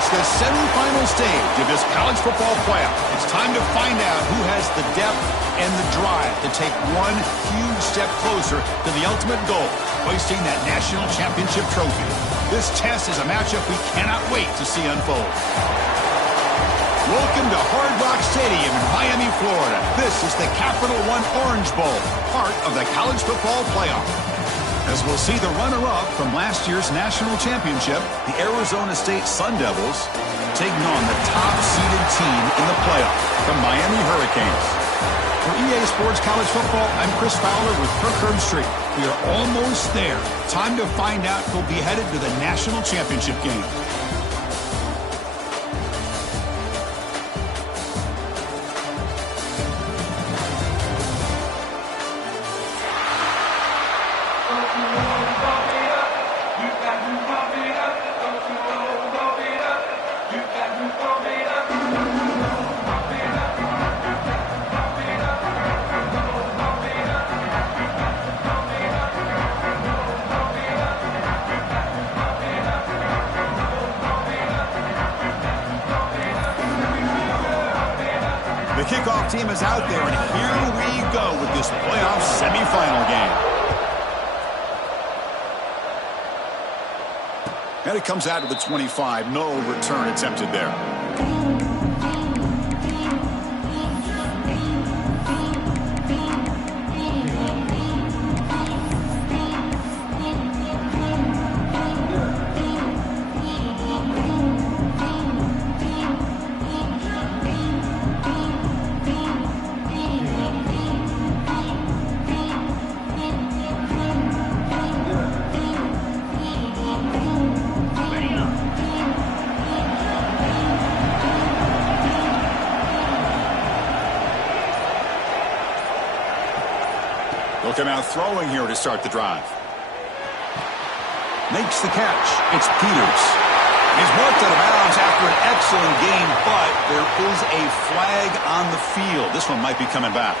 reached the semifinal stage of this college football playoff. It's time to find out who has the depth and the drive to take one huge step closer to the ultimate goal, hoisting that national championship trophy. This test is a matchup we cannot wait to see unfold. Welcome to Hard Rock Stadium in Miami, Florida. This is the Capital One Orange Bowl, part of the college football playoff. As we'll see the runner-up from last year's national championship, the Arizona State Sun Devils, taking on the top-seeded team in the playoff, the Miami Hurricanes. For EA Sports College Football, I'm Chris Fowler with Kirk Herbstreit. We are almost there. Time to find out who'll be headed to the national championship game. The kickoff team is out there, and here we go with this playoff semifinal game. And it comes out to the 25. No return attempted there. They'll come out throwing here to start the drive. Makes the catch. It's Peters. He's marked out of bounds after an excellent game, but there is a flag on the field. This one might be coming back.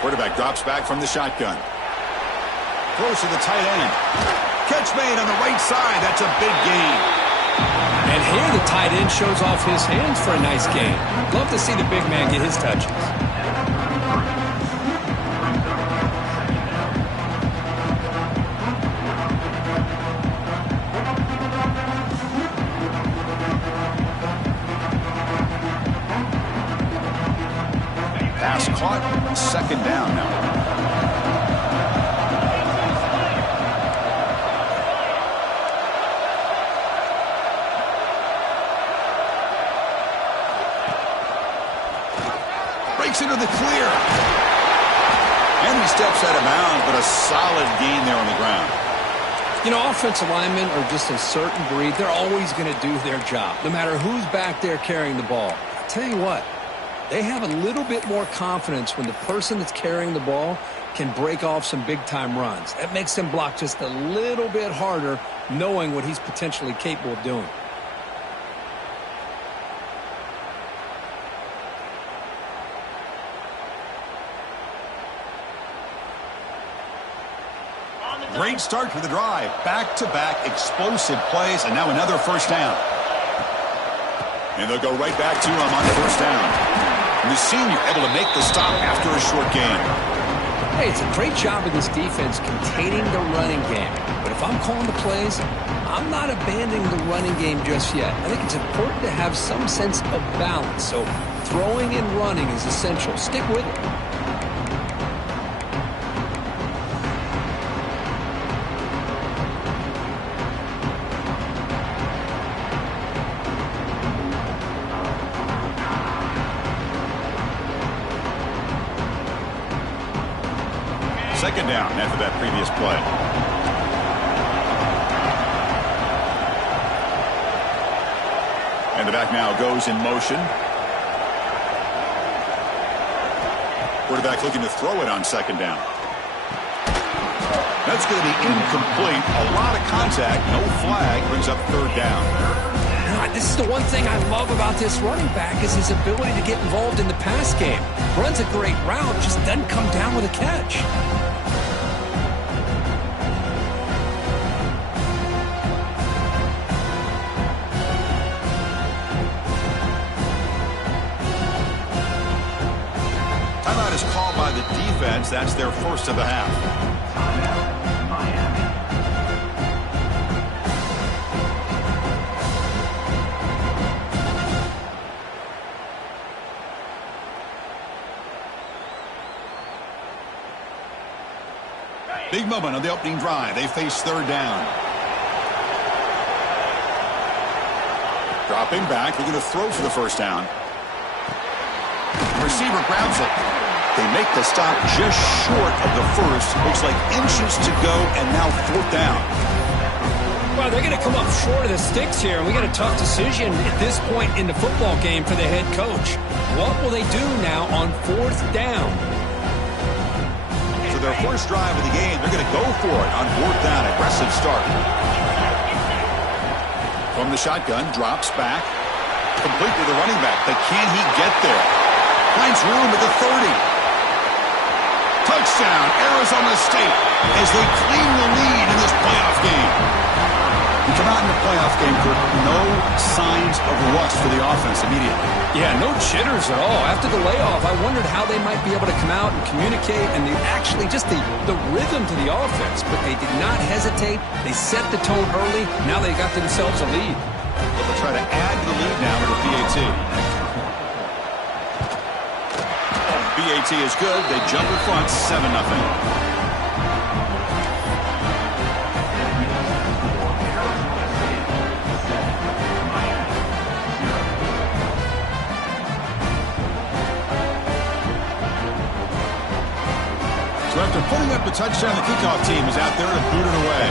Quarterback drops back from the shotgun. Throws to the tight end. Catch made on the right side. That's a big gain. And here the tight end shows off his hands for a nice gain. Love to see the big man get his touches. Pass caught. Second down now. Breaks into the clear. And he steps out of bounds, but a solid gain there on the ground. You know, offensive linemen are just a certain breed. They're always going to do their job, no matter who's back there carrying the ball. I'll tell you what. They have a little bit more confidence when the person that's carrying the ball can break off some big-time runs. That makes them block just a little bit harder, knowing what he's potentially capable of doing. Great start to the drive. Back-to-back explosive plays, and now another first down. And they'll go right back to him on first down. And the senior able to make the stop after a short game. Hey, it's a great job of this defense containing the running game. But if I'm calling the plays, I'm not abandoning the running game just yet. I think it's important to have some sense of balance. So throwing and running is essential. Stick with it. Second down after that previous play. And the back now goes in motion. Quarterback looking to throw it on second down. That's going to be incomplete. A lot of contact. No flag. Brings up third down. This is the one thing I love about this running back is his ability to get involved in the pass game. Runs a great route, just doesn't come down with a catch. Timeout is called by the defense. That's their first of the half. Big moment on the opening drive. They face third down. Dropping back. They're going to throw for the first down. The receiver grabs it. They make the stop just short of the first. Looks like inches to go, and now fourth down. Well, they're going to come up short of the sticks here, and we got a tough decision at this point in the football game for the head coach. What will they do now on fourth down? Their first drive of the game, they're going to go for it on fourth down. Aggressive start. From the shotgun, drops back. Complete to the running back. But can he get there? Finds room at the 30. Touchdown, Arizona State, as they claim the lead in this playoff game. We come out in the playoff game, Kirk, no signs of rust for the offense immediately. Yeah, no jitters at all. After the layoff, I wondered how they might be able to come out and communicate and actually just the rhythm to the offense. But they did not hesitate. They set the tone early. Now they got themselves a lead. They'll try to add to the lead now with the PAT. PAT is good. They jump in front, 7-0. So after putting up the touchdown, the kickoff team is out there to boot it away.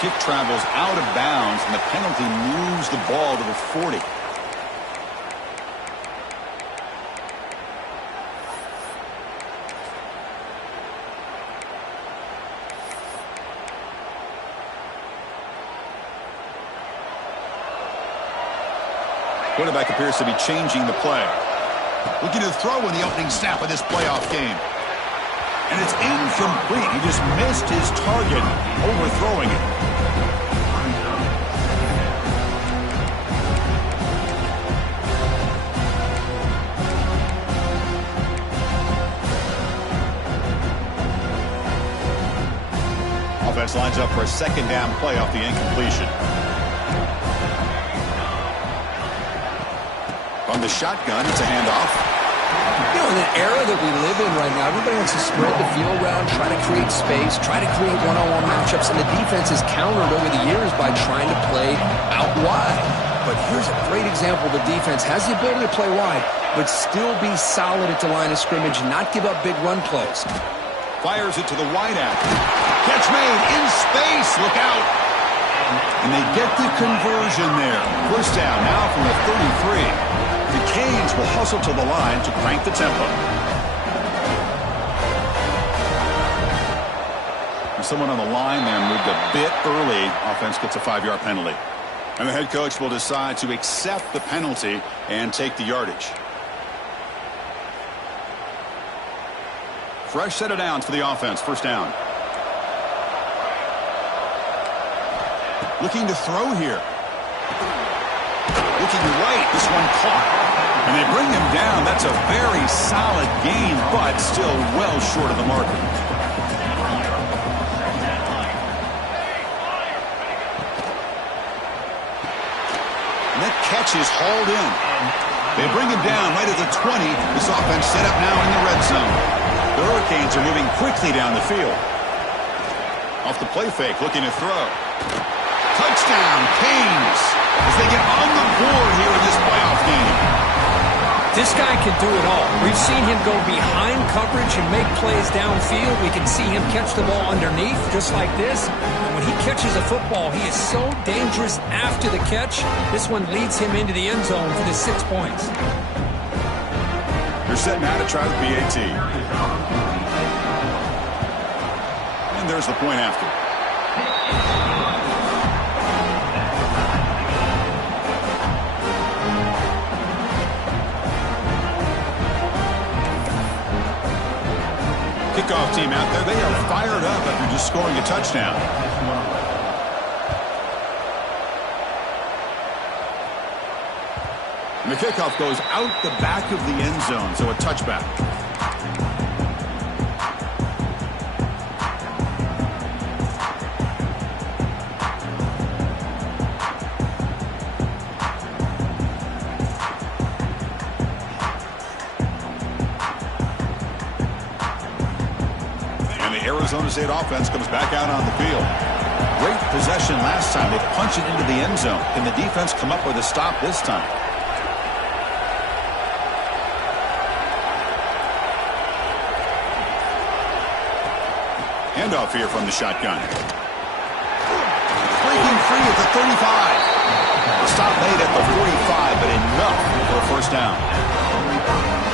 Kick travels out of bounds, and the penalty moves the ball to the 40. Quarterback appears to be changing the play. Looking to throw in the opening snap of this playoff game. And it's incomplete. He just missed his target, overthrowing it. Offense lines up for a second down play off the incompletion. From the shotgun, it's a handoff. You know, in the era that we live in right now, everybody wants to spread the field around, try to create space, try to create one-on-one matchups, and the defense is countered over the years by trying to play out wide. But here's a great example. The defense has the ability to play wide, but still be solid at the line of scrimmage and not give up big run plays. Fires it to the wideout. Catch made in space. Look out. And they get the conversion there. First down now from the 33. The Canes will hustle to the line to crank the tempo. Someone on the line there moved a bit early. Offense gets a 5-yard penalty. And the head coach will decide to accept the penalty and take the yardage. Fresh set of downs for the offense. First down. Looking to throw here. Looking right. This one caught. And they bring him down. That's a very solid gain, but still well short of the marker. And that catch is hauled in. They bring him down right at the 20. This offense set up now in the red zone. The Hurricanes are moving quickly down the field. Off the play fake, looking to throw. Touchdown, Canes, as they get on the board here in this playoff game. This guy can do it all. We've seen him go behind coverage and make plays downfield. We can see him catch the ball underneath just like this. And when when he catches a football, he is so dangerous after the catch. This one leads him into the end zone for the 6 points. They're set now to try the PAT. And there's the point after. Kickoff team out there, they are fired up after just scoring a touchdown. And the kickoff goes out the back of the end zone, so a touchback. Arizona State offense comes back out on the field. Great possession last time. They punch it into the end zone. Can the defense come up with a stop this time? Handoff here from the shotgun. Breaking free at the 35. The stop made at the 45, but enough for a first down.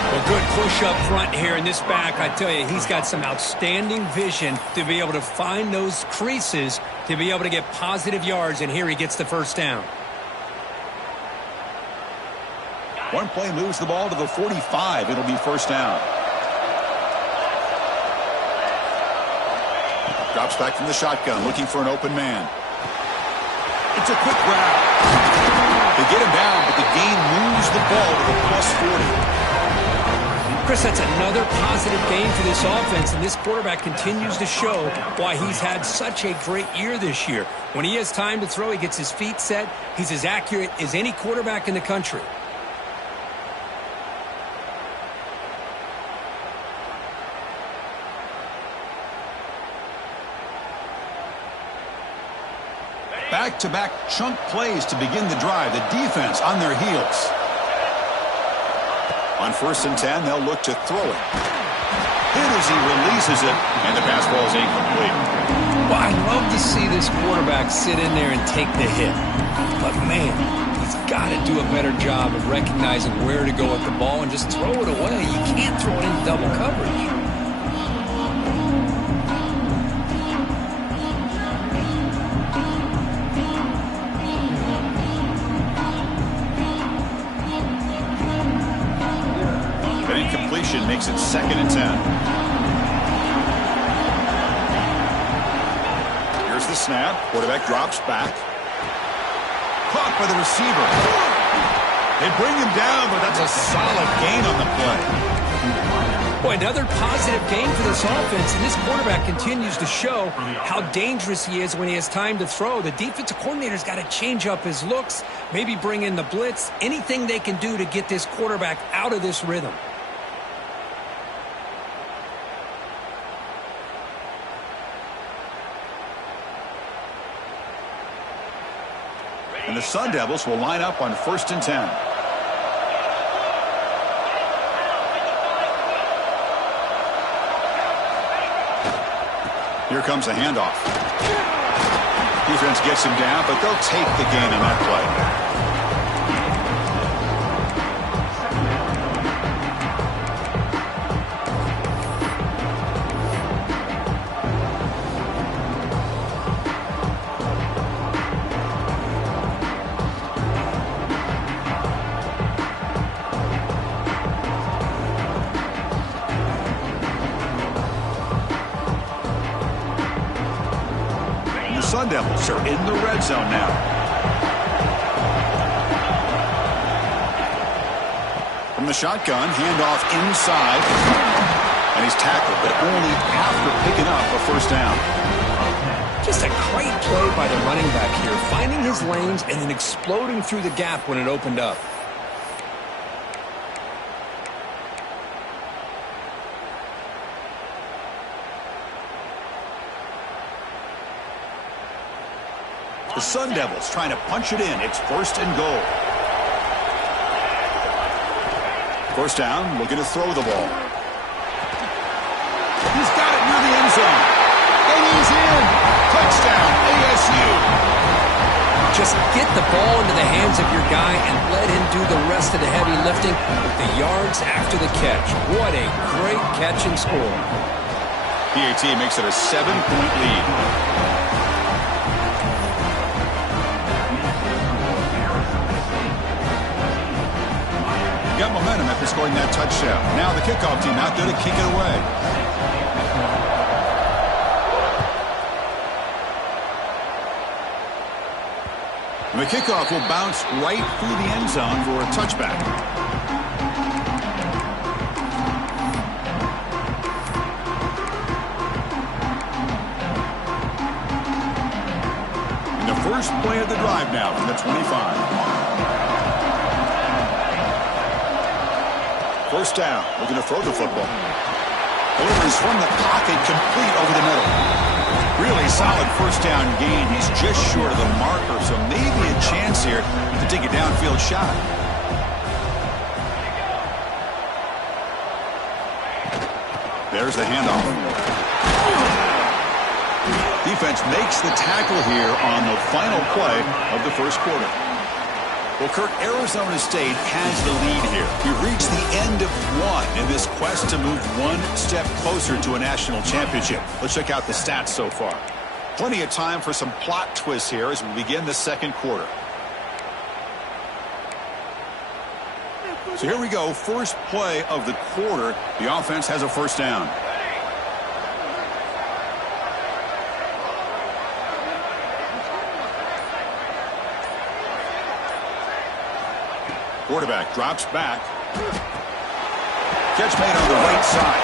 A good push up front here in this back. I tell you, he's got some outstanding vision to be able to find those creases to be able to get positive yards, and here he gets the first down. One play moves the ball to the 45. It'll be first down. Drops back from the shotgun, looking for an open man. It's a quick grab. They get him down, but the gain moves the ball to the plus 40. Chris, that's another positive game for this offense, and this quarterback continues to show why he's had such a great year this year. When he has time to throw, he gets his feet set. He's as accurate as any quarterback in the country. Back-to-back chunk plays to begin the drive. The defense on their heels. On 1st and 10, they'll look to throw it. Hit as he releases it, and the pass ball is incomplete. Well, I love to see this quarterback sit in there and take the hit. But, man, he's got to do a better job of recognizing where to go with the ball and just throw it away. You can't throw it in double coverage. Makes it 2nd and 10. Here's the snap. Quarterback drops back. Caught by the receiver. They bring him down, but that's a solid gain on the play. Boy, another positive game for this offense, and this quarterback continues to show how dangerous he is when he has time to throw. The defensive coordinator's got to change up his looks, maybe bring in the blitz, anything they can do to get this quarterback out of this rhythm. And the Sun Devils will line up on 1st and 10. Here comes a handoff. Defense gets him down, but they'll take the gain on that play. Sun Devils are in the red zone now. From the shotgun, handoff inside. And he's tackled, but only after picking up a first down. Just a great play by the running back here, finding his lanes and then exploding through the gap when it opened up. The Sun Devils trying to punch it in. It's 1st and goal. First down, looking to throw the ball. He's got it near the end zone. And he's in. Touchdown, Just get the ball into the hands of your guy and let him do the rest of the heavy lifting with the yards after the catch. What a great catch and score. PAT makes it a 7-point lead. Got momentum after scoring that touchdown. Now the kickoff team out there to kick it away. And the kickoff will bounce right through the end zone for a touchback. And the first play of the drive now from the 25. First down, looking to throw the football. Delivers from the pocket, complete over the middle. Really solid first down gain. He's just short of the marker, so maybe a chance here to take a downfield shot. There's the handoff. Defense makes the tackle here on the final play of the first quarter. Well, Kirk, Arizona State has the lead here. We've reached the end of one in this quest to move one step closer to a national championship. Let's check out the stats so far. Plenty of time for some plot twists here as we begin the second quarter. So here we go. First play of the quarter. The offense has a first down. Quarterback drops back. Catch made on the right side.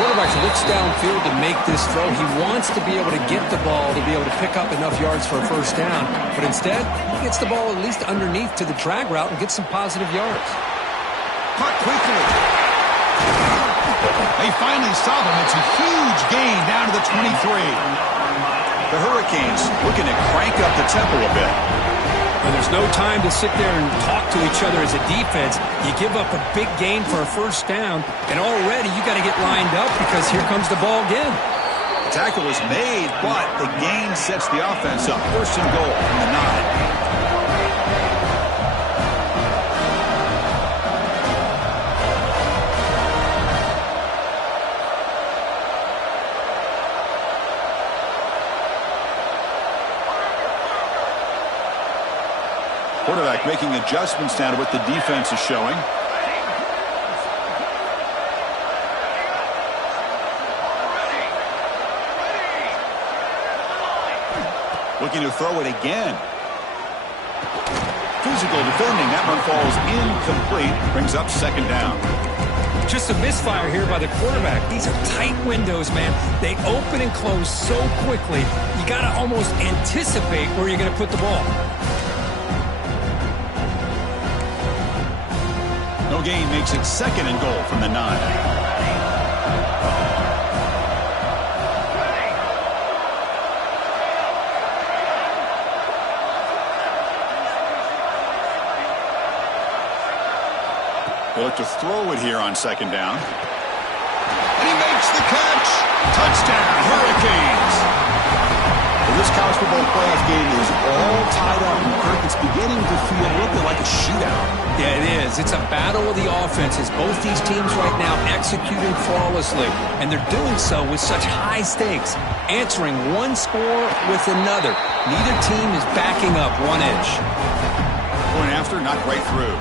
Quarterback looks downfield to make this throw. He wants to be able to get the ball to be able to pick up enough yards for a first down. But instead, he gets the ball at least underneath to the drag route and gets some positive yards. Caught quickly. They finally stop him. It's a huge gain down to the 23. The Hurricanes looking to crank up the tempo a bit. And there's no time to sit there and talk to each other as a defense. You give up a big gain for a first down, and already you got to get lined up because here comes the ball again. The tackle is made, but the gain sets the offense up. First and goal from the 9. Quarterback making adjustments now to what the defense is showing. Looking to throw it again. Physical defending. That one falls incomplete. Brings up second down. Just a misfire here by the quarterback. These are tight windows, man. They open and close so quickly. You got to almost anticipate where you're going to put the ball. No gain makes it second and goal from the 9. They look to throw it here on second down. And he makes the catch. Touchdown, Hurricanes. Well, this college football playoff game is all tied up. Kirk, it's beginning to feel a little bit like a shootout. Yeah, it is. It's a battle of the offenses. Both these teams right now executing flawlessly, and they're doing so with such high stakes, answering one score with another. Neither team is backing up one inch. Point after, not right through.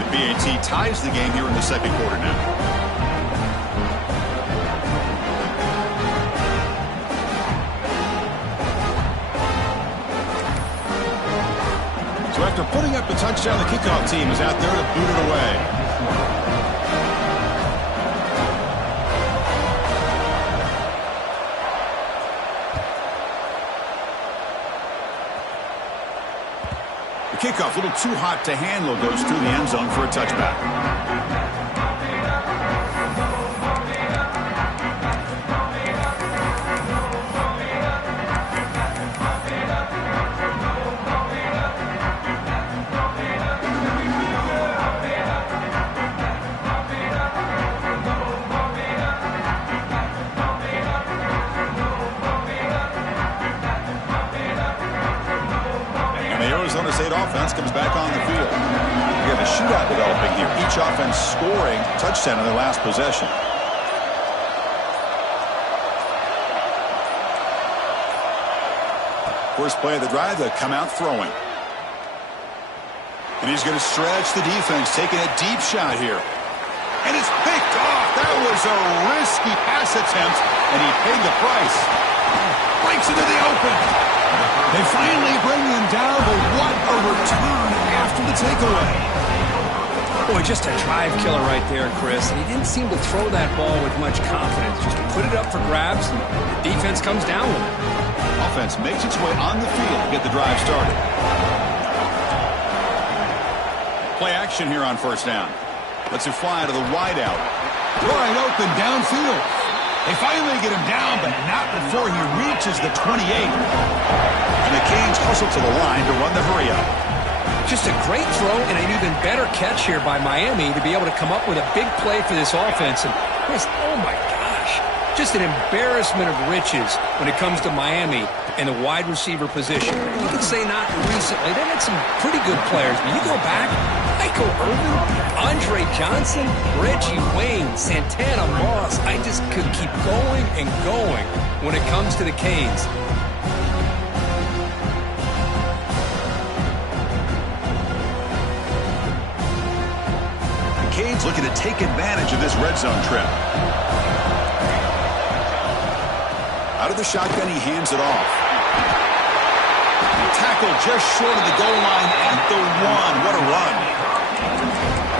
The BAT ties the game here in the second quarter now. So after putting up the touchdown, the kickoff team is out there to boot it away. The kickoff, a little too hot to handle, goes through the end zone for a touchback. And the Arizona State offense comes back on the field. We have a shootout developing here. Each offense scoring a touchdown in their last possession. First play of the drive, they come out throwing. And he's going to stretch the defense, taking a deep shot here. And it's picked off. That was a risky pass attempt, and he paid the price. Breaks into the open. They finally bring him down, but what a return after the takeaway. Boy, just a drive killer right there, Chris. And he didn't seem to throw that ball with much confidence. Just put it up for grabs, and the defense comes down with it. Offense makes its way on the field to get the drive started. Play action here on first down. Lets it fly to the wideout. Wide open downfield. They finally get him down, but not before he reaches the 28. And the Canes hustle to the line to run the hurry up. Just a great throw and an even better catch here by Miami to be able to come up with a big play for this offense. And Chris, oh my gosh, just an embarrassment of riches when it comes to Miami in the wide receiver position. You could say not recently. They had some pretty good players, but you go back, Michael Irvin, Andre Johnson, Reggie Wayne, Santana Moss. I just could keep going and going when it comes to the Canes. The Canes looking to take advantage of this red zone trip. Out of the shotgun, he hands it off. Tackle just short of the goal line at the 1. What a run.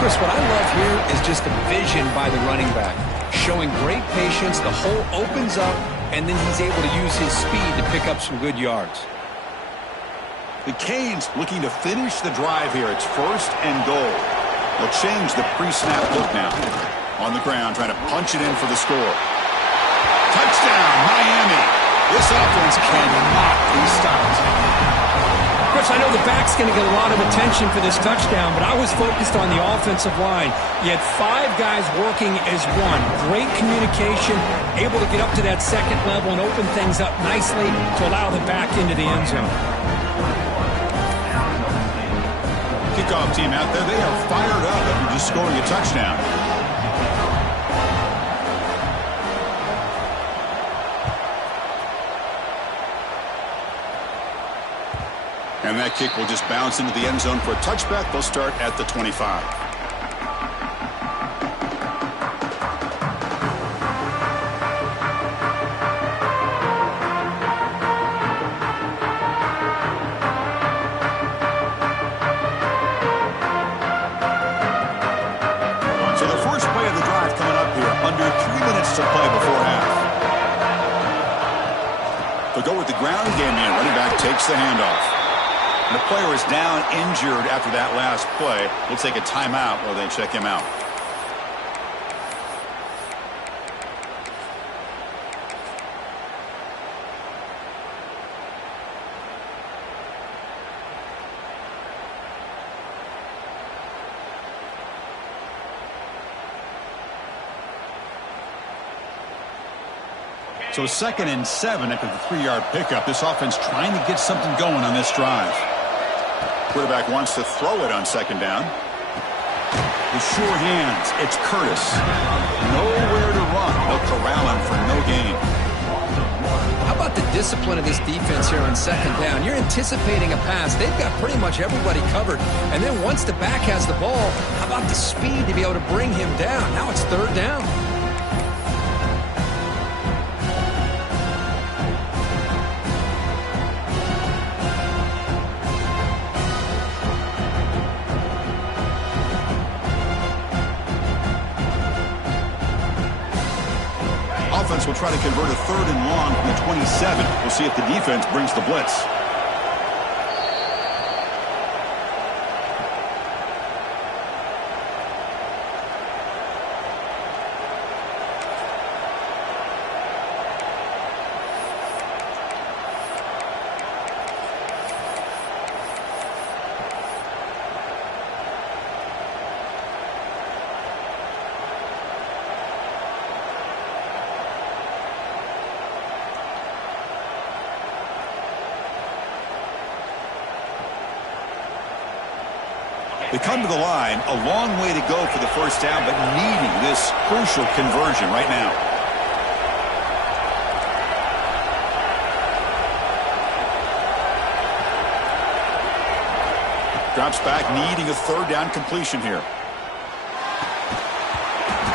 Chris, what I love here is just the vision by the running back. Showing great patience, the hole opens up, and then he's able to use his speed to pick up some good yards. The Canes looking to finish the drive here. It's first and goal. They'll change the pre-snap look now. On the ground, trying to punch it in for the score. Touchdown, Miami. This offense cannot be stopped. Chris, I know the back's going to get a lot of attention for this touchdown, but I was focused on the offensive line. You had 5 guys working as one. Great communication, able to get up to that second level and open things up nicely to allow the back into the end zone. Kickoff team out there, they are fired up after just scoring a touchdown. And that kick will just bounce into the end zone for a touchback. They'll start at the 25. So the first play of the drive coming up here. Under 3 minutes to play before half. They'll go with the ground game in. Running back takes the handoff. The player is down injured after that last play. We'll take a timeout while they check him out. So 2nd and 7 after the 3-yard pickup. This offense trying to get something going on this drive. Quarterback wants to throw it on 2nd down. With sure hands, it's Curtis. Nowhere to run. They'll corral him for no gain. How about the discipline of this defense here on 2nd down? You're anticipating a pass. They've got pretty much everybody covered. And then once the back has the ball, how about the speed to be able to bring him down? Now it's 3rd down. Offense will try to convert a 3rd and long from the 27. We'll see if the defense brings the blitz. They come to the line, a long way to go for the first down, but needing this crucial conversion right now. Drops back, needing a third down completion here.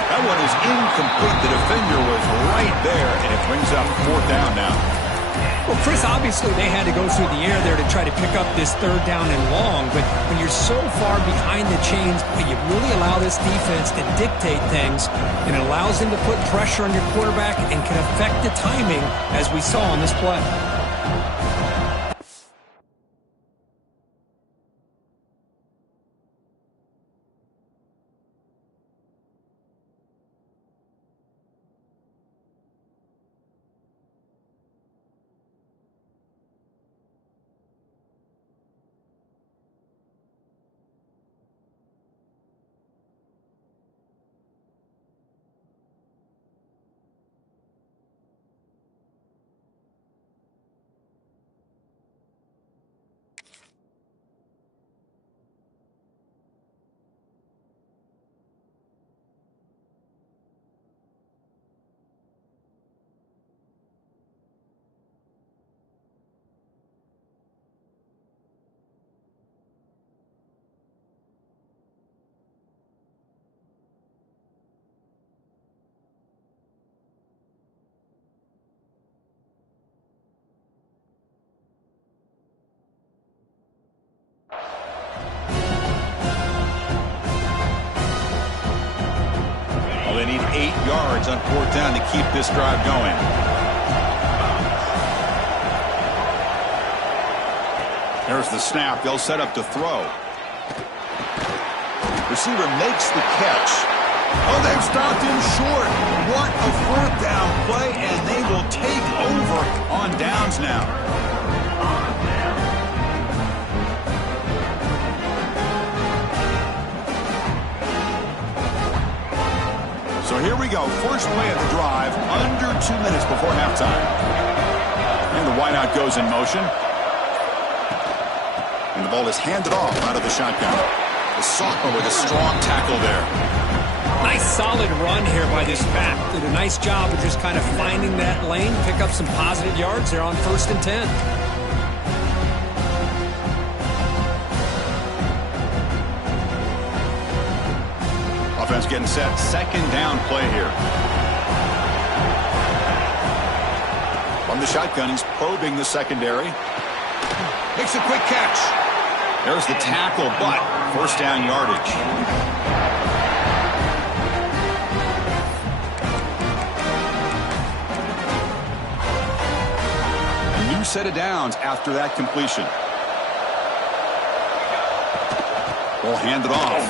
That one is incomplete. The defender was right there, and it brings up fourth down now. Well, Chris, obviously they had to go through the air there to try to pick up this third down and long, but when you're so far behind the chains, you really allow this defense to dictate things, and it allows them to put pressure on your quarterback and can affect the timing, as we saw on this play. They need 8 yards on fourth down to keep this drive going. There's the snap. They'll set up to throw. Receiver makes the catch. Oh, they've stopped him short. What a fourth down play, and they will take over on downs now. So here we go. First play of the drive, under 2 minutes before halftime. And the wideout goes in motion. And the ball is handed off out of the shotgun. The sophomore with a strong tackle there. Nice solid run here by this back. Did a nice job of just kind of finding that lane, pick up some positive yards. They're on 1st and 10. Offense getting set. Second down play here. From the shotgun, he's probing the secondary. Makes a quick catch. There's the tackle, but first down yardage. A new set of downs after that completion. Ball handed off.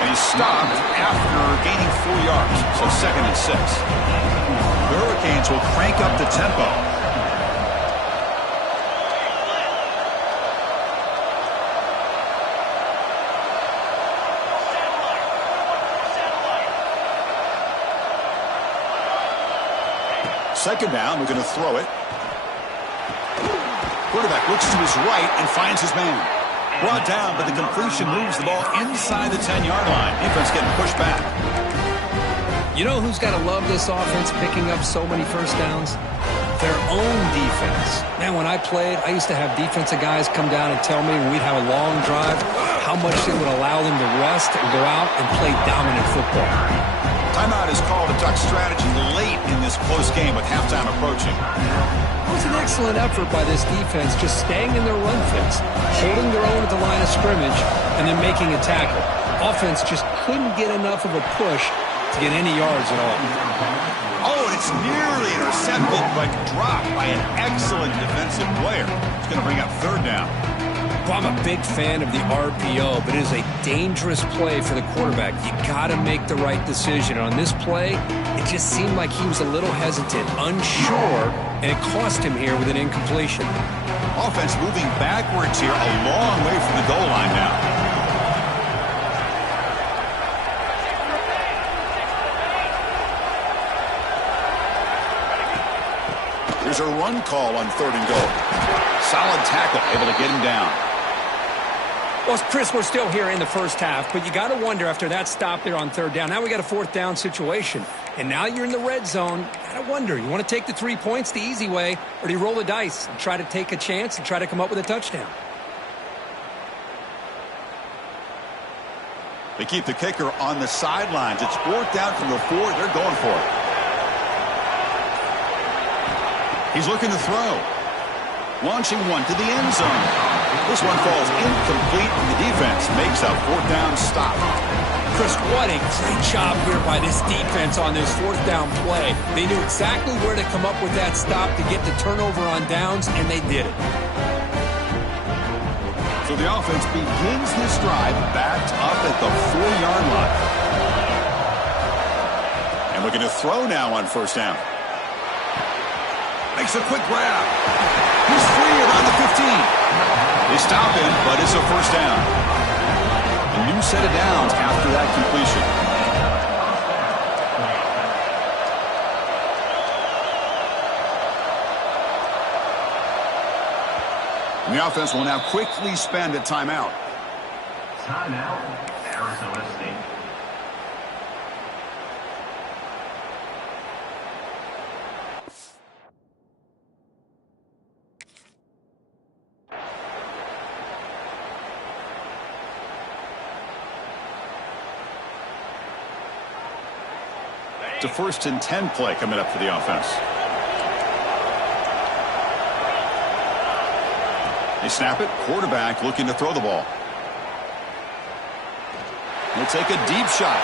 And he's stopped after gaining 4 yards. So 2nd and 6. The Hurricanes will crank up the tempo. Second down, we're going to throw it. Quarterback looks to his right and finds his man. Brought down, but the completion moves the ball inside the 10-yard line. Defense getting pushed back. You know who's got to love this offense picking up so many first downs? Their own defense. Man, when I played, I used to have defensive guys come down and tell me when we'd have a long drive how much it would allow them to rest and go out and play dominant football. Timeout is called to talk strategy late in this close game with halftime approaching. It was an excellent effort by this defense, just staying in their run fits, holding their own at the line of scrimmage, and then making a tackle. Offense just couldn't get enough of a push to get any yards at all. Oh, and it's nearly intercepted, but dropped by an excellent defensive player. It's going to bring up third down. Well, I'm a big fan of the RPO, but it is a dangerous play for the quarterback. You got to make the right decision. On this play, it just seemed like he was a little hesitant, unsure, and it cost him here with an incompletion. Offense moving backwards here, a long way from the goal line now. Here's a run call on 3rd and goal. Solid tackle, able to get him down. Well, Chris, we're still here in the first half, but you got to wonder after that stop there on third down. Now we got a fourth down situation, and now you're in the red zone. You got to wonder, you want to take the 3 points the easy way, or do you roll the dice and try to take a chance and try to come up with a touchdown? They keep the kicker on the sidelines. It's fourth down from the 4. They're going for it. He's looking to throw. Launching one to the end zone. This one falls incomplete, and the defense makes a fourth down stop. Chris, what a great job here by this defense on this fourth down play. They knew exactly where to come up with that stop to get the turnover on downs, and they did it. So the offense begins this drive backed up at the 4-yard line. And looking to throw now on first down. Makes a quick grab. He's free around the 15. They stop him, but it's a first down. A new set of downs after that completion. And the offense will now quickly spend a timeout. Timeout, Arizona State. It's a 1st and 10 play coming up for the offense. They snap it. Quarterback looking to throw the ball. He'll take a deep shot.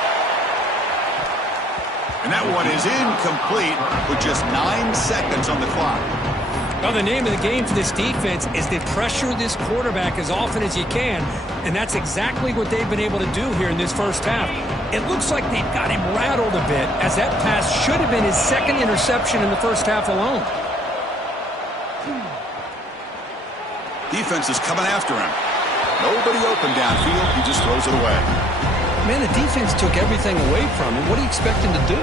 And that one is incomplete with just 9 seconds on the clock. Well, the name of the game for this defense is to pressure this quarterback as often as you can, and that's exactly what they've been able to do here in this first half. It looks like they've got him rattled a bit, as that pass should have been his 2nd interception in the first half alone. Defense is coming after him. Nobody open downfield. He just throws it away. Man, the defense took everything away from him. What do you expect him to do?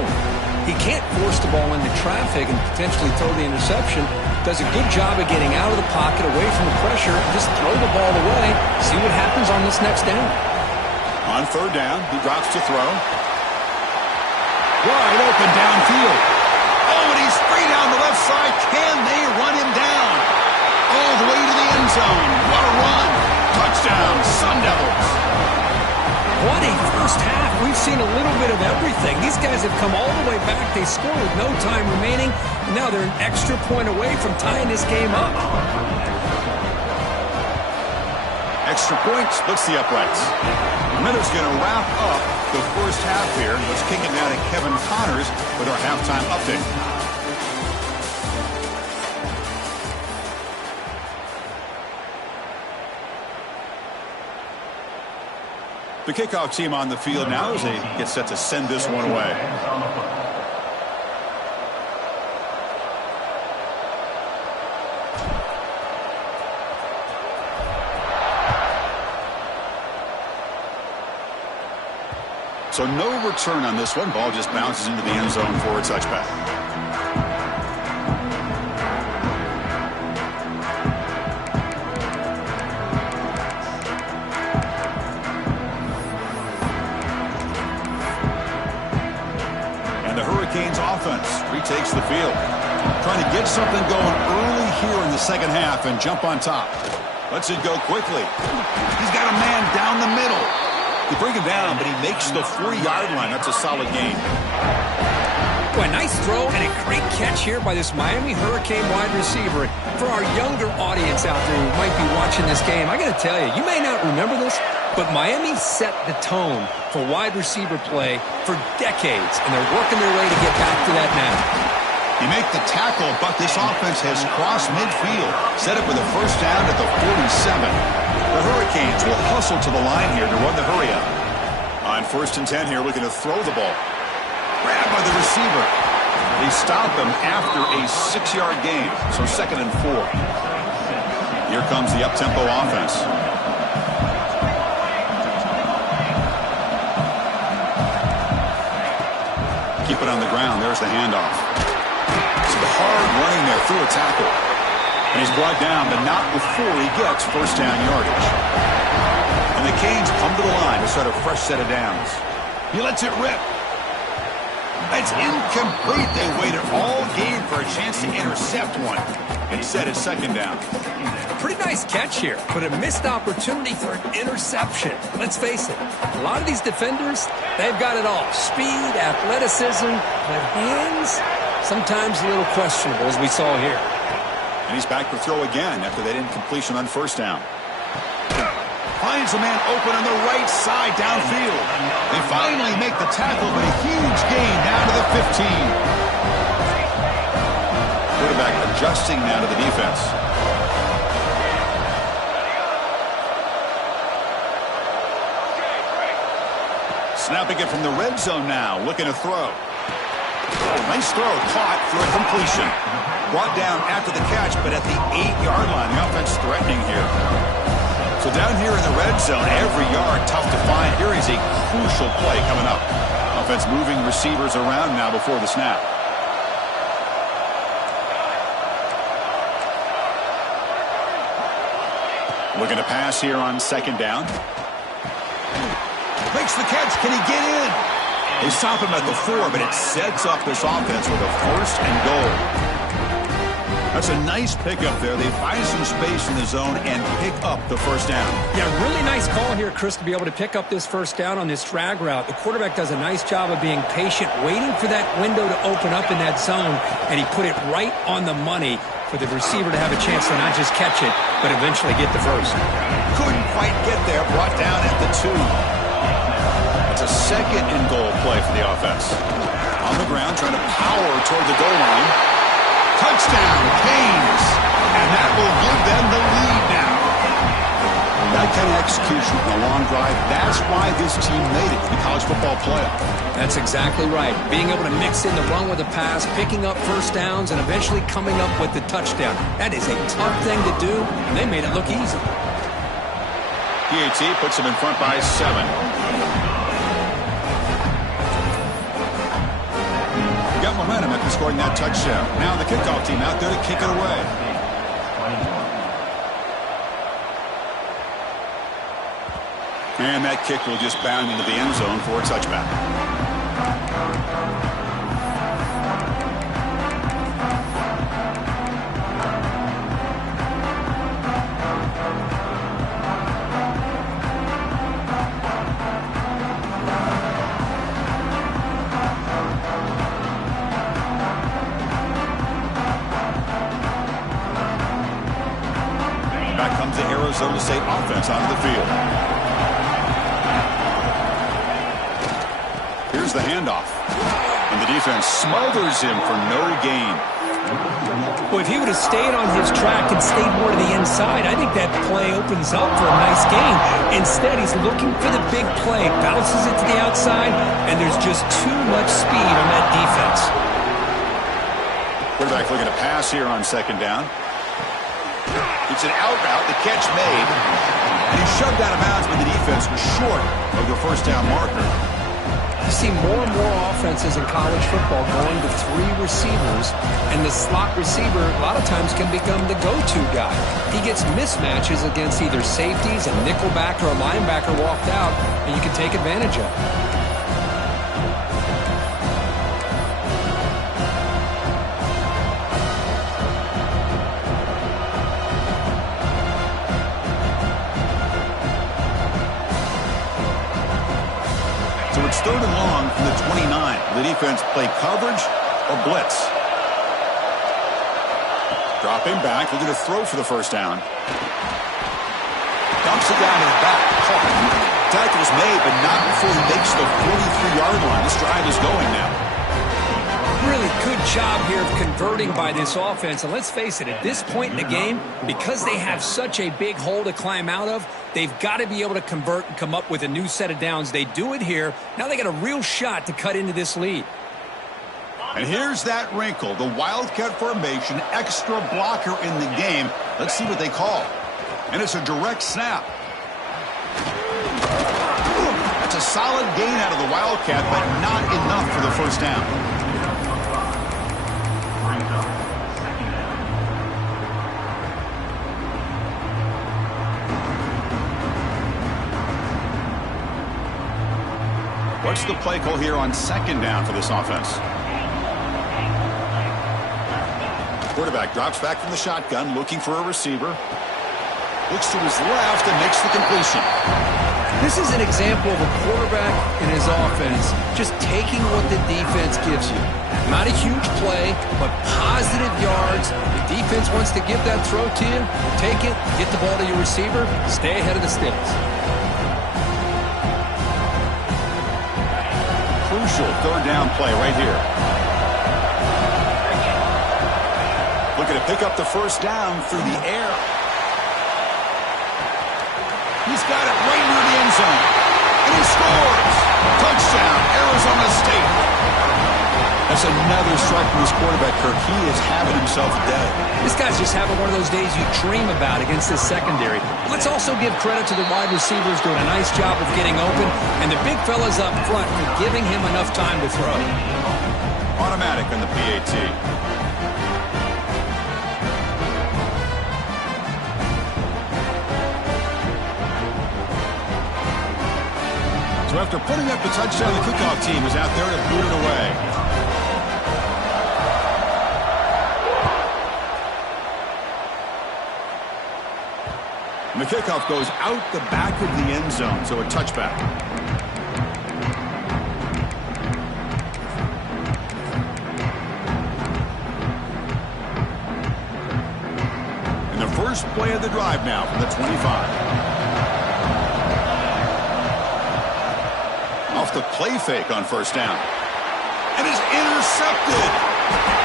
He can't force the ball into traffic and potentially throw the interception. Does a good job of getting out of the pocket, away from the pressure, just throw the ball away, see what happens on this next down. On third down, he drops to throw. Wide open downfield. Oh, and he's free down the left side. Can they run him down? All the way to the end zone. What a run. Touchdown, Sun Devils. What a first half. We've seen a little bit of everything. These guys have come all the way back. They scored with no time remaining. And now they're an extra point away from tying this game up. Extra point splits the uprights. Miller's going to wrap up the first half here. Let's kick it now to Kevin Connors with our halftime update. The kickoff team on the field now as they get set to send this one away. So no return on this one. Ball just bounces into the end zone for a touchback. And the Hurricanes offense retakes the field. Trying to get something going early here in the second half and jump on top. Lets it go quickly. He's got a man down the middle. They bring him down, but he makes the 40-yard line. That's a solid gain. Boy, nice throw and a great catch here by this Miami Hurricane wide receiver. For our younger audience out there who might be watching this game, I got to tell you, you may not remember this, but Miami set the tone for wide receiver play for decades, and they're working their way to get back to that now. You make the tackle, but this offense has crossed midfield. Set up with a first down at the 47. The Hurricanes will hustle to the line here to run the hurry up. On 1st and 10 here, looking to throw the ball. Grabbed by the receiver. They stop him after a 6-yard gain, so 2nd and 4. Here comes the up-tempo offense. Keep it on the ground. There's the handoff. Some hard running there through a tackle. And he's brought down, but not before he gets first down yardage. And the Canes come to the line to start a fresh set of downs. He lets it rip. It's incomplete. They waited all game for a chance to intercept one. Instead, it's second down. Pretty nice catch here, but a missed opportunity for an interception. Let's face it, a lot of these defenders, they've got it all. Speed, athleticism, but hands, sometimes a little questionable, as we saw here. And he's back to throw again after that incompletion on first down. Finds a man open on the right side downfield. They finally make the tackle, but a huge gain down to the 15. Quarterback adjusting now to the defense. Snapping it from the red zone now, looking to throw. Nice throw, caught for a completion. Brought down after the catch, but at the 8-yard line. The offense threatening here. So down here in the red zone, every yard tough to find. Here is a crucial play coming up. Offense moving receivers around now before the snap. Looking to pass here on second down. Makes the catch. Can he get in? They stop him at the 4, but it sets up this offense with a first and goal. That's a nice pickup there. They find some space in the zone and pick up the first down. Yeah, really nice call here, Chris, to be able to pick up this first down on this drag route. The quarterback does a nice job of being patient, waiting for that window to open up in that zone, and he put it right on the money for the receiver to have a chance to not just catch it, but eventually get the first. Couldn't quite get there. Brought down at the 2. It's a second and goal play for the offense. On the ground, trying to power toward the goal line. Touchdown, Canes. And that will give them the lead now. That kind of execution on a long drive, that's why this team made it to the college football playoff. That's exactly right. Being able to mix in the run with the pass, picking up first downs, and eventually coming up with the touchdown. That is a tough thing to do, and they made it look easy. PAT puts them in front by 7. Got momentum after scoring that touchdown. Now the kickoff team out there to kick it away. And that kick will just bound into the end zone for a touchback. Arizona State offense onto the field. Here's the handoff. And the defense smothers him for no gain. Well, if he would have stayed on his track and stayed more to the inside, I think that play opens up for a nice gain. Instead, he's looking for the big play, bounces it to the outside, and there's just too much speed on that defense. Quarterback looking to pass here on second down. It's an out route, the catch made. And he's shoved out of bounds, but the defense was short of the first down marker. You see more and more offenses in college football going to 3 receivers, and the slot receiver a lot of times can become the go-to guy. He gets mismatches against either safeties, a nickelback, or a linebacker walked out, and you can take advantage of it. Third and long from the 29. The defense play coverage or blitz. Dropping back, looking to throw for the first down. Dumps it down to the back. Caught. Tackle's made, but not before he makes the 43-yard line. This drive is going now. Really good job here of converting by this offense. And let's face it, at this point in the game, because they have such a big hole to climb out of, they've got to be able to convert and come up with a new set of downs. They do it here. Now they got a real shot to cut into this lead. And here's that wrinkle, the Wildcat formation, extra blocker in the game. Let's see what they call. And it's a direct snap. That's a solid gain out of the Wildcat, but not enough for the first down. What's the play call here on second down for this offense? Quarterback drops back from the shotgun, looking for a receiver. Looks to his left and makes the completion. This is an example of a quarterback in his offense just taking what the defense gives you. Not a huge play, but positive yards. The defense wants to give that throw to you. Take it, get the ball to your receiver, stay ahead of the sticks. Crucial third down play right here. Looking to pick up the first down through the air. He's got it right near the end zone. And he scores! Touchdown, Arizona State. That's another strike from this quarterback, Kirk. He is having himself a day. This guy's just having one of those days you dream about against this secondary. Let's also give credit to the wide receivers doing a nice job of getting open, and the big fellas up front for giving him enough time to throw. Automatic on the PAT. So after putting up the touchdown, the kickoff team is out there to boot it away. And the kickoff goes out the back of the end zone, so a touchback. And the first play of the drive now from the 25. Off the play fake on first down. And is intercepted.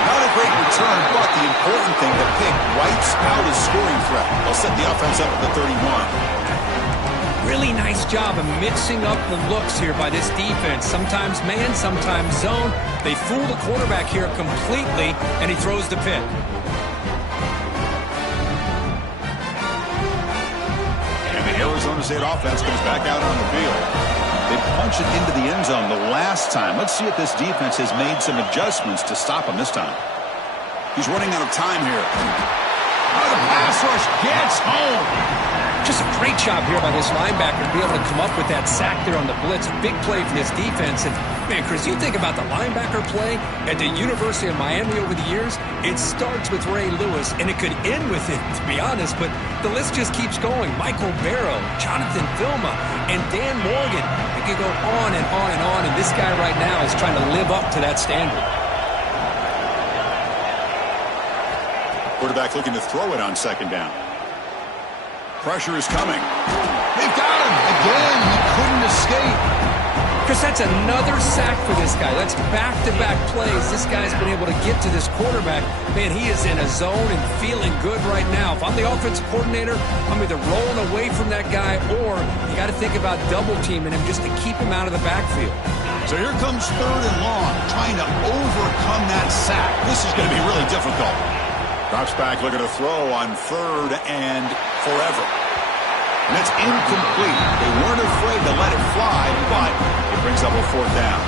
Not a great return, but the important thing, the pick wipes out his scoring threat. They'll set the offense up at the 31. Really nice job of mixing up the looks here by this defense. Sometimes man, sometimes zone. They fool the quarterback here completely, and he throws the pick. And the Arizona State offense comes back out on the field. They punch it into the end zone the last time. Let's see if this defense has made some adjustments to stop him this time. He's running out of time here. Oh, the pass rush gets home. Just a great job here by this linebacker to be able to come up with that sack there on the blitz. Big play for this defense. And, man, Chris, you think about the linebacker play at the University of Miami over the years, it starts with Ray Lewis, and it could end with it, to be honest, but the list just keeps going. Michael Barrow, Jonathan Vilma, and Dan Morgan. It could go on and on and on, and this guy right now is trying to live up to that standard. Quarterback looking to throw it on second down. Pressure is coming. They've got him. Again, he couldn't escape. Chris, that's another sack for this guy. That's back-to-back plays. This guy's been able to get to this quarterback. Man, he is in a zone and feeling good right now. If I'm the offensive coordinator, I'm either rolling away from that guy or you got to think about double-teaming him just to keep him out of the backfield. So here comes third and long, trying to overcome that sack. This is going to be really difficult. Drops back, looking to throw on third and forever. And it's incomplete. They weren't afraid to let it fly, but it brings up a fourth down.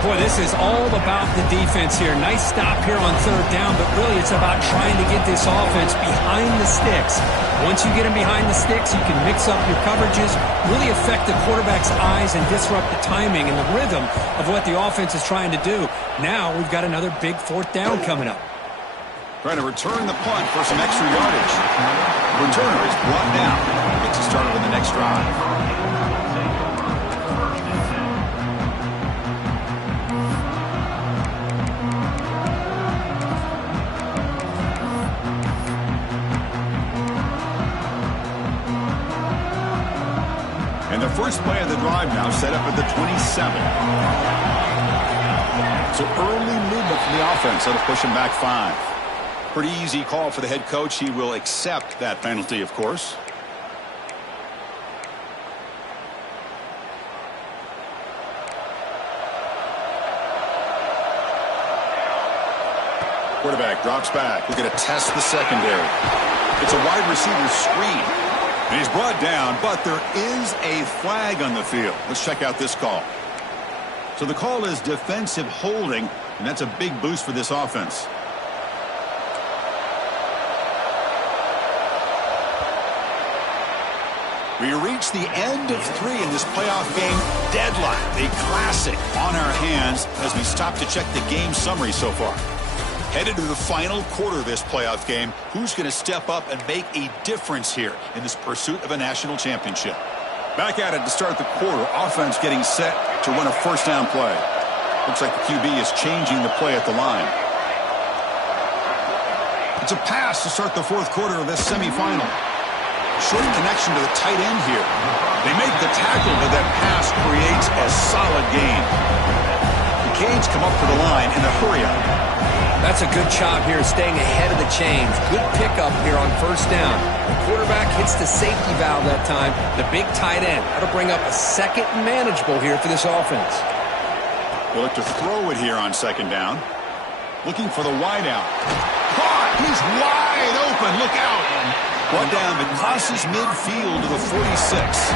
Boy, this is all about the defense here. Nice stop here on third down, but really it's about trying to get this offense behind the sticks. Once you get them behind the sticks, you can mix up your coverages, really affect the quarterback's eyes and disrupt the timing and the rhythm of what the offense is trying to do. Now we've got another big fourth down coming up. Trying to return the punt for some extra yardage. Returner is brought down. Gets us started with the next drive. And the first play of the drive now set up at the 27. So early movement from the offense. That'll push him back 5. Pretty easy call for the head coach. He will accept that penalty, of course. Quarterback drops back. Looking to test the secondary. It's a wide receiver screen. And he's brought down, but there is a flag on the field. Let's check out this call. So the call is defensive holding, and that's a big boost for this offense. We reach the end of 3 in this playoff game. Deadline, a classic on our hands as we stop to check the game summary so far. Headed to the final quarter of this playoff game. Who's going to step up and make a difference here in this pursuit of a national championship? Back at it to start the quarter. Offense getting set to run a first down play. Looks like the QB is changing the play at the line. It's a pass to start the fourth quarter of this semifinal. Short connection to the tight end here. They make the tackle, but that pass creates a solid gain. The Canes come up to the line in a hurry-up. That's a good job here, staying ahead of the chains. Good pickup here on first down. The quarterback hits the safety valve that time. The big tight end. That'll bring up a second and manageable here for this offense. We'll look to throw it here on second down. Looking for the wideout. Caught! He's wide open. Look out! Brought down, but crosses midfield to the 46.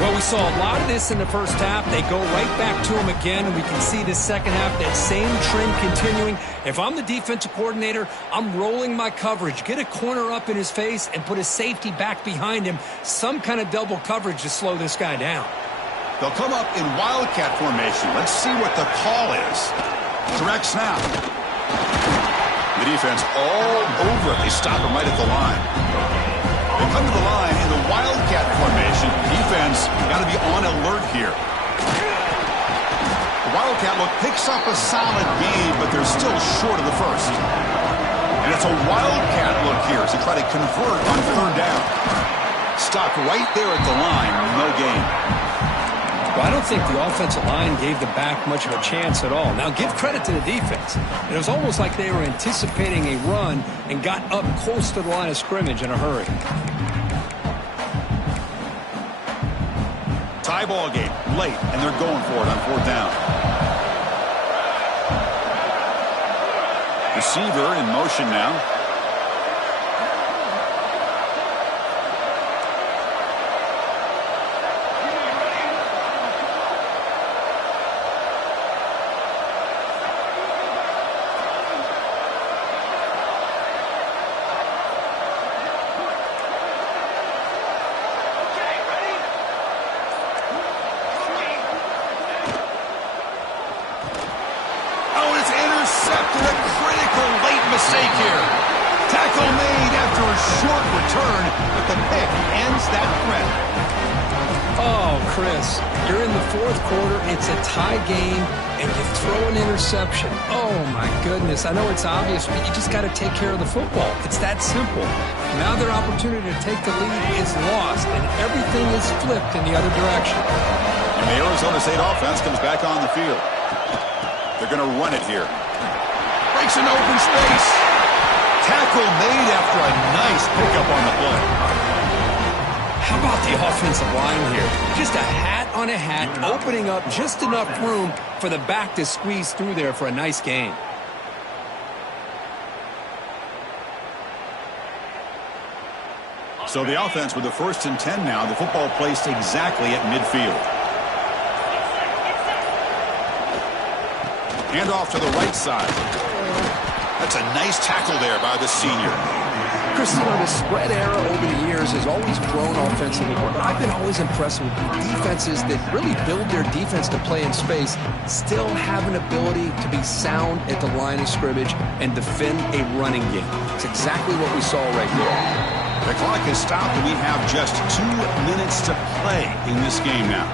Well, we saw a lot of this in the first half. They go right back to him again, and we can see the second half, that same trend continuing. If I'm the defensive coordinator, I'm rolling my coverage. Get a corner up in his face and put a safety back behind him. Some kind of double coverage to slow this guy down. They'll come up in wildcat formation. Let's see what the call is. Direct snap. The defense all over it. They stop him right at the line. They come to the line in the wildcat formation. Defense got to be on alert here. The wildcat look picks up a solid gain, but they're still short of the first. And it's a wildcat look here as they try to convert on third down. Stopped right there at the line. No gain. Well, I don't think the offensive line gave the back much of a chance at all. Now, give credit to the defense. It was almost like they were anticipating a run and got up close to the line of scrimmage in a hurry. Tie ball game late, and they're going for it on fourth down. Receiver in motion now. Oh, my goodness. I know it's obvious, but you just got to take care of the football. It's that simple. Now their opportunity to take the lead is lost, and everything is flipped in the other direction. And the Arizona State offense comes back on the field. They're going to run it here. Breaks an open space. Tackle made after a nice pickup on the play. How about the offensive line here? Just a hat on a hat, opening up just enough room for the back to squeeze through there for a nice gain. So the offense with the 1st and 10 now. The football placed exactly at midfield. Hand off to the right side. That's a nice tackle there by the senior. Chris, you know, the spread era over the years has always grown offensively, but I've been always impressed with defenses that really build their defense to play in space, still have an ability to be sound at the line of scrimmage and defend a running game. It's exactly what we saw right here. The clock has stopped, and we have just 2 minutes to play in this game now.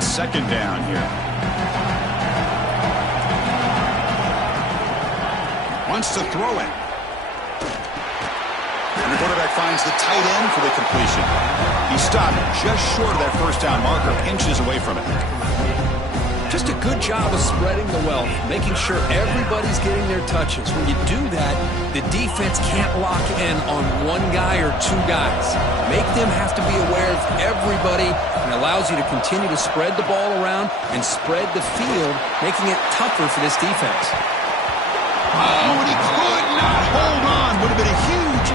Second down here. Wants to throw it. And the quarterback finds the tight end for the completion. He stopped just short of that first down marker, inches away from it. Just a good job of spreading the wealth, making sure everybody's getting their touches. When you do that, the defense can't lock in on one guy or 2 guys. Make them have to be aware of everybody, and allows you to continue to spread the ball around and spread the field, making it tougher for this defense. Oh, and he could not hold on. Would have been a huge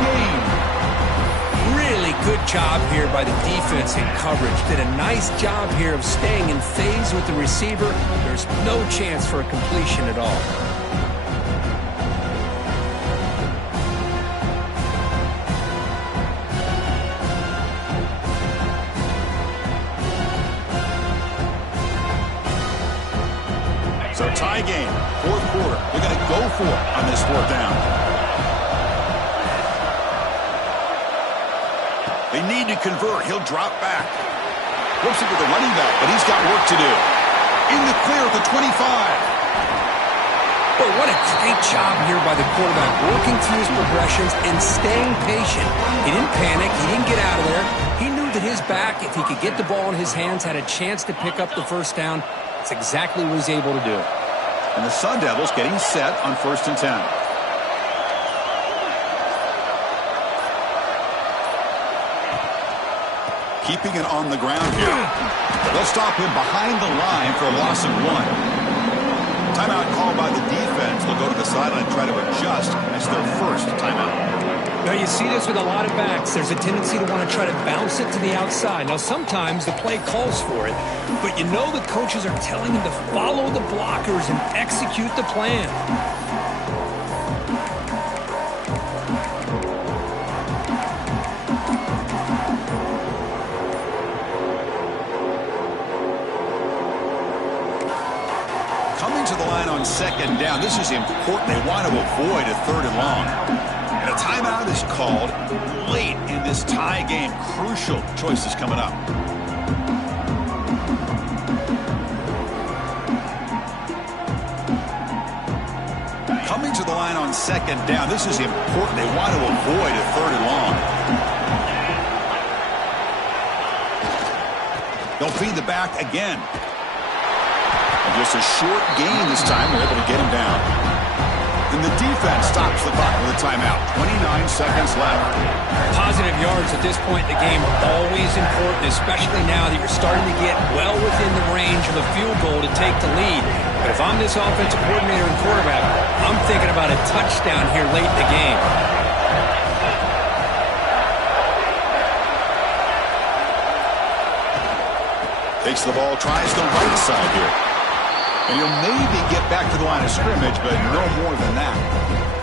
job here by the defense in coverage. Did a nice job here of staying in phase with the receiver. There's no chance for a completion at all. So tie game, fourth quarter. They're going to go for it on this fourth down. They need to convert. He'll drop back. Flips it to the running back, but he's got work to do. In the clear at the 25. But what a great job here by the quarterback, working through his progressions and staying patient. He didn't panic. He didn't get out of there. He knew that his back, if he could get the ball in his hands, had a chance to pick up the first down. That's exactly what he's able to do. And the Sun Devils getting set on 1st and 10. Keeping it on the ground here. They'll stop him behind the line for a loss of 1. Timeout called by the defense. They'll go to the sideline and try to adjust. That's their first timeout. Now, you see this with a lot of backs. There's a tendency to want to try to bounce it to the outside. Now, sometimes the play calls for it, but you know the coaches are telling him to follow the blockers and execute the plan. Coming to the line on 2nd down. This is important. They want to avoid a 3rd and long. And a timeout is called late in this tie game. Crucial choices coming up. Coming to the line on 2nd down. This is important. They want to avoid a 3rd and long. They'll feed the back again. And just a short gain this time. They're able to get him down. And the defense stops the clock with a timeout. 29 seconds left. Positive yards at this point in the game are always important, especially now that you're starting to get well within the range of a field goal to take the lead. But if I'm this offensive coordinator and quarterback, I'm thinking about a touchdown here late in the game. Takes the ball, tries the right side here. And he'll maybe get back to the line of scrimmage, but no more than that.